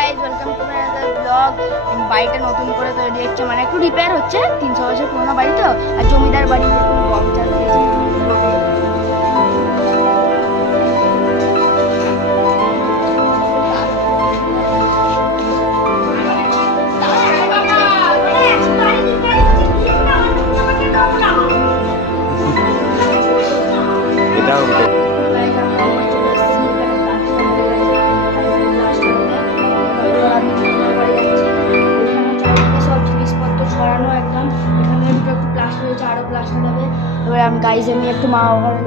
Guys, welcome to my another blog. বাড়িটা নতুন করে তৈরি হচ্ছে, মানে একটু রিপেয়ার হচ্ছে। 300 বছর পুরোনো বাড়ি তো, আর জমিদার বাড়ি দেখুন গম চাষ দিয়েছে। এটাও Guys, আমরা almost চলে এসেছি। এখানে প্লাস্টার হয়ে গেছে। প্লাস্টার হলে এবার আমি জমিদার বাড়ি যাচ্ছি। এখানে চারিদিকে সব জিনিসপত্র সরানো একদম। এখানে একটু প্লাস্টার হয়েছে, আরো প্লাস্টার হবে। এবার আমি গাইজ নিয়ে একটু মা ওখানে